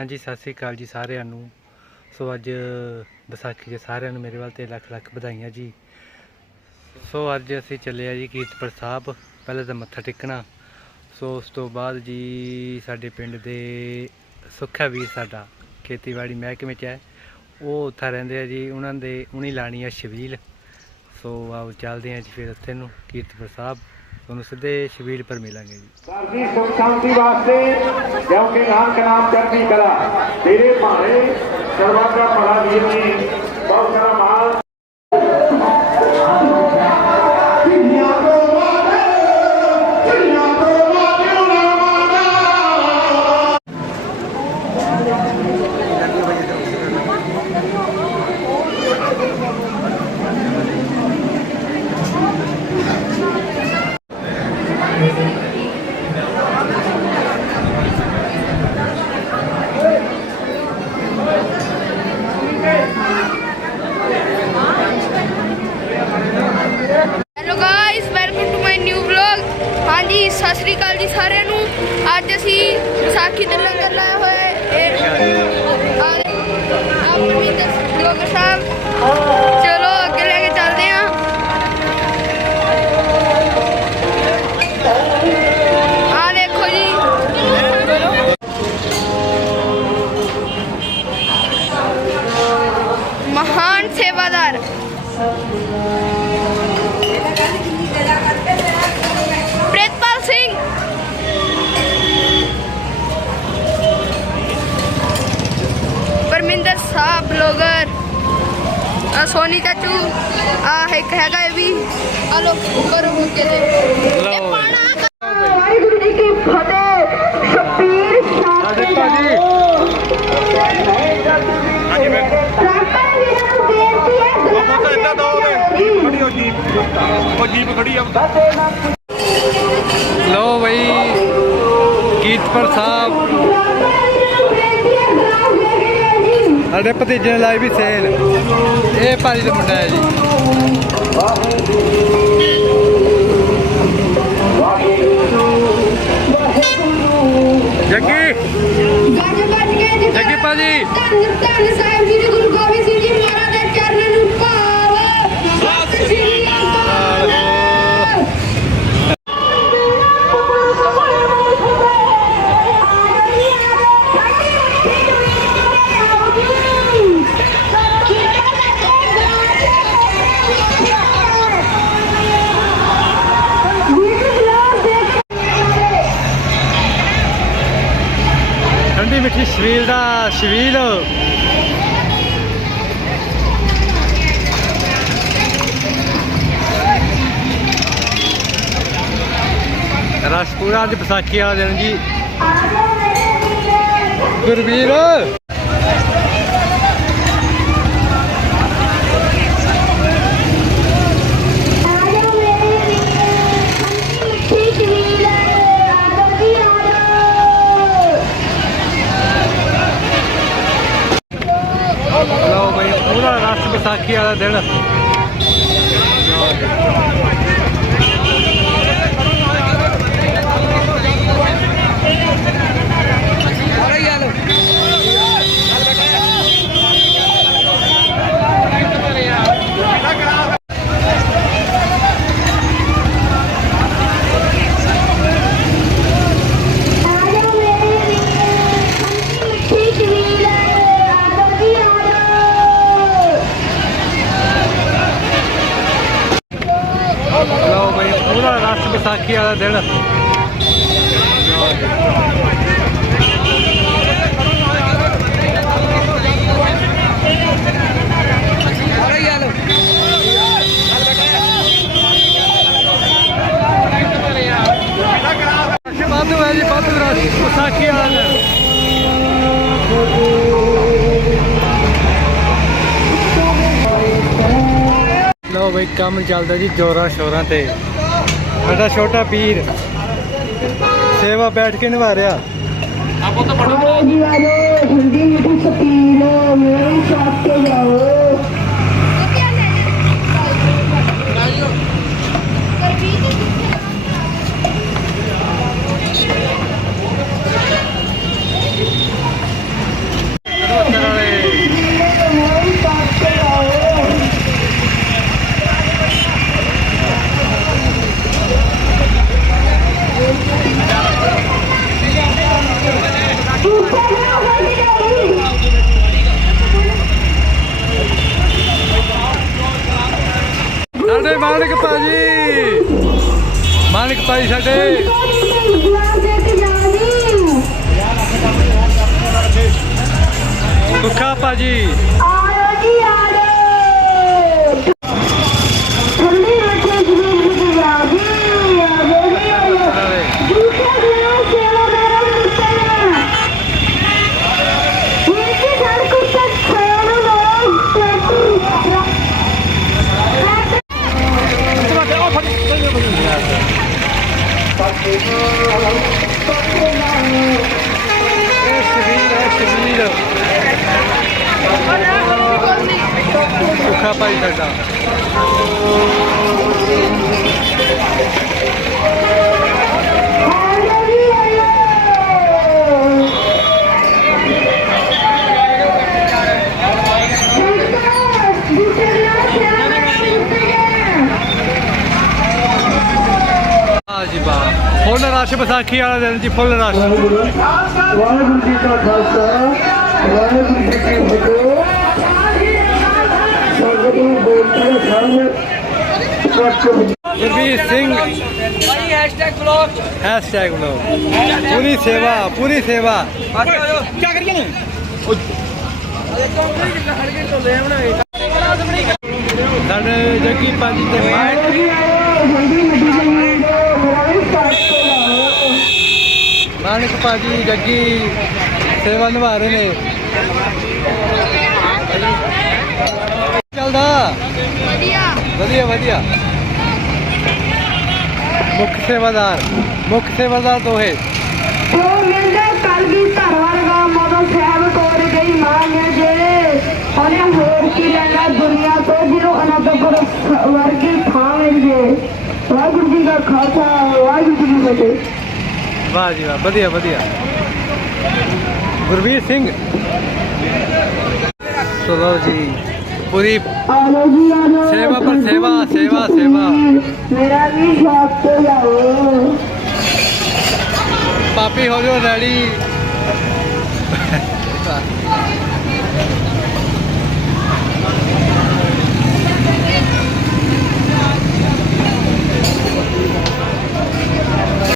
ਹਾਂਜੀ, ਸਤਿ ਸ੍ਰੀ ਅਕਾਲ ਜੀ ਸਾਰਿਆਂ ਨੂੰ। ਸੋ ਅੱਜ, ਵਿਸਾਖੀ ਦੇ ਸਾਰਿਆਂ ਨੂੰ ਮੇਰੇ ਵੱਲ ਤੇ ਲੱਖ ਲੱਖ ਵਧਾਈਆਂ ਜੀ। ਸੋ ਅੱਜ ਅਸੀਂ ਚੱਲੇ ਆ ਜੀ ਕੀਰਤਪੁਰ ਸਾਹਿਬ, ਪਹਿਲਾਂ ਤਾਂ ਮੱਥਾ ਟੇਕਣਾ। ਸੋ ਉਸ ਤੋਂ ਬਾਅਦ ਜੀ ਸਾਡੇ ਪਿੰਡ ਦੇ ਸੁੱਖਾ ਵੀਰ ਸਾਡਾ, ਖੇਤੀਬਾੜੀ ਮਹਿਕਮੇ 'ਚ ਹੈ। ਉਹ ਉੱਥੇ ਰਹਿੰਦੇ ਆ ਜੀ, ਉਹਨਾਂ ਦੇ ਉਨੀ ਲਾਣੀ ਆ ਸ਼ਬੀਲ ਸੋ ਆਓ ਚੱਲਦੇ ਆ ਜੀ ਫਿਰ ਉੱਥੇ ਨੂੰ, ਕੀਰਤਪੁਰ ਸਾਹਿਬ। ਤੁਹਾਨੂੰ ਸਿੱਧੇ ਸ਼ਬੀਲ ਪਰ ਮਿਲਾਂਗੇ ਜੀ। ਘਰ ਸੁਖ ਸ਼ਾਂਤੀ ਵਾਸਤੇ ਕਿਉਂਕਿ ਨਾਨਕ ਨਾਮ ਚੜ੍ਹਦੀ ਕਲਾ। ਤੇਰੇ ਭਾਣੇ ਸਰਬੱਤ ਦਾ ਭਲਾ ਵੀਰ ਨੇ ਬਹੁਤ ਸਾਰਾ ਸੋਨੀ ਚਾਚੂ ਆ ਇੱਕ ਹੈਗਾ ਇਹ ਵੀ। ਆ ਲੋ ਉੱਪਰ ਹੋ ਕੇ ਦੇ ਇਹ ਪਾਣਾ ਵਾਹਿਗੁਰੂ ਜੀ ਕੀ ਫਤਿਹ ਸ਼ਬੀਰ ਸਾਡੇ ਭਾਜੀ। ਪ੍ਰਾਪਤ ਵੀਰਾਂ ਨੂੰ ਬੇਨਤੀ ਹੈ ਉਹ ਤਾਂ ਇੱਦਾਂ ਦੋ ਨੇ ਜੀਪ ਖੜੀ ਹੋ ਜੀਪ। ਉਹ ਜੀਪ ਖੜੀ ਆ ਲੋ ਬਈ ਕੀਰਤਪੁਰ ਸਾਹਿਬ। ਸਾਡੇ ਭਤੀਜੇ ਨੇ ਲਾਈ ਵੀ ਸੇਲ। ਇਹ ਭਾਜੀ ਦਾ ਮੁੰਡਾ ਹੈ ਜੀ। ਜੱਗੀ। ਜੱਗੀ ਭਾਜੀ। ਧੰਨ ਧੰਨ ਸਾਹਿਬ ਜੀ ਗੁਰੂ ਗੋਬਿੰਦ ਸਿੰਘ ਜੀ ਮਹਾਰਾਜ ਦੇ ਚਰਨਾਂ ਨੂੰ ਠੰਡੀ ਮਿੱਠੀ ਸ਼ਵੀਲ ਦਾ ਸ਼ਵੀਲ ਰਸਪੂਰਾ ਦੀ ਵਿਸਾਖੀ ਵਾਲਾ ਦਿਨ ਜੀ। ਗੁਰਵੀਰ ਲਓ ਬਈ ਪੂਰਾ ਰਸ ਵਿਸਾਖੀ ਵਾਲਾ ਦਿਨ ਲਓ ਬਈ ਪੂਰਾ ਰਸ ਵਿਸਾਖੀ ਦਿਨ ਵਾਧੂ ਹੈ ਜੀ, ਵਾਧੂ ਰਸ, ਵਿਸਾਖੀ ਵਾਲਾ ਦਿਨ। ਲਓ ਬਈ, ਕੰਮ ਚੱਲਦਾ ਜੀ ਜੋਰਾਂ ਸ਼ੋਰਾਂ ਤੇ। ਸਾਡਾ ਛੋਟਾ ਵੀਰ ਸੇਵਾ ਬੈਠ ਕੇ ਨਿਭਾ ਰਿਹਾ। ਜੀ ਆਜੋ ਹਿੰਦੀ ਮਿੱਠੀ ਸਪੀਲ ਮੇਰੇ ਸਾਥ ਕੇ ਜਾਓ ਸਾਡੇ ਮਾਨਕ ਭਾਜੀ। ਮਾਨਕ ਭਾਜੀ ਸਾਡੇ। ਸੁੱਖਾ ਭਾਜੀ। ਸੁੱਖਾ ਸਾਡਾ। ਜੀ ਬਾ ਫੁੱਲ ਰਸ਼ ਵਿਸਾਖੀ ਵਾਲਾ ਦਿਨ ਜੀ, ਫੁੱਲ ਰਸ਼। ਵਾਹਿਗੁਰੂ ਜੀ ਕਾ ਖਾਲਸਾ, ਵਾਹਿਗੁਰੂ ਜੀ ਕੀ ਫਤਿਹ। ਗੁਰਬੀਰ ਸਿੰਘ। ਭਾਈ ਹੈਸ਼ਟੈਗ ਬਲੌਗ ਹੈਸ਼ਟੈਗ ਬਲੌਗ ਪੂਰੀ ਸੇਵਾ ਪੂਰੀ ਸੇਵਾ। ਕੀ ਕਰੀਏ ਨੇ ਸਾਡੇ ਜੱਗੀ ਭਾਜੀ ਤੇ ਮਾਇਕ ਮਾਨਕ ਭਾਜੀ ਜੱਗੀ ਸੇਵਾ ਨਿਭਾ ਰਹੇ ਨੇ। ਚੱਲਦਾ। ਵਧੀਆ ਵਧੀਆ। ਮੁੱਖ ਸੇਵਾਦਾਰ ਮੁੱਖ ਸੇਵਾਦਾਰ ਦੋਹੇ। ਉਹ ਮਿਲਦੇ ਕਲਗੀ ਧਰ ਵਰਗਾ ਮੋਦੋਂ ਸਾਹਿਬ ਕੋਲ ਗਈ ਮਾਂ ਨੇ ਜਿਹੜੇ ਉਹਨੇ ਹੋਰ ਕੀ ਲੈਣਾ ਦੁਨੀਆ ਤੋਂ ਜਿਹਨੂੰ ਅਨੰਦਪੁਰ ਵਰਗੀ ਥਾਂ ਮਿਲ ਜੇ ਵਾਹਿਗੁਰੂ ਜੀ ਦਾ ਖਾਲਸਾ ਵਾਹਿਗੁਰੂ ਜੀ ਕੀ ਫਤਿਹ। ਵਾਹ ਜੀ ਵਾਹ ਵਧੀਆ ਵਧੀਆ। ਗੁਰਵੀਰ ਸਿੰਘ। ਚਲੋ ਜੀ। ਪੂਰੀ ਸੇਵਾ ਪਰ ਸੇਵਾ, ਸੇਵਾ, ਸੇਵਾ। ਮੇਰਾ ਵੀ ਸ਼ੌਕ ਤੇ ਜਾਓ ਪਾਪੀ ਹੋ ਜਾਓ ਰੈਡੀ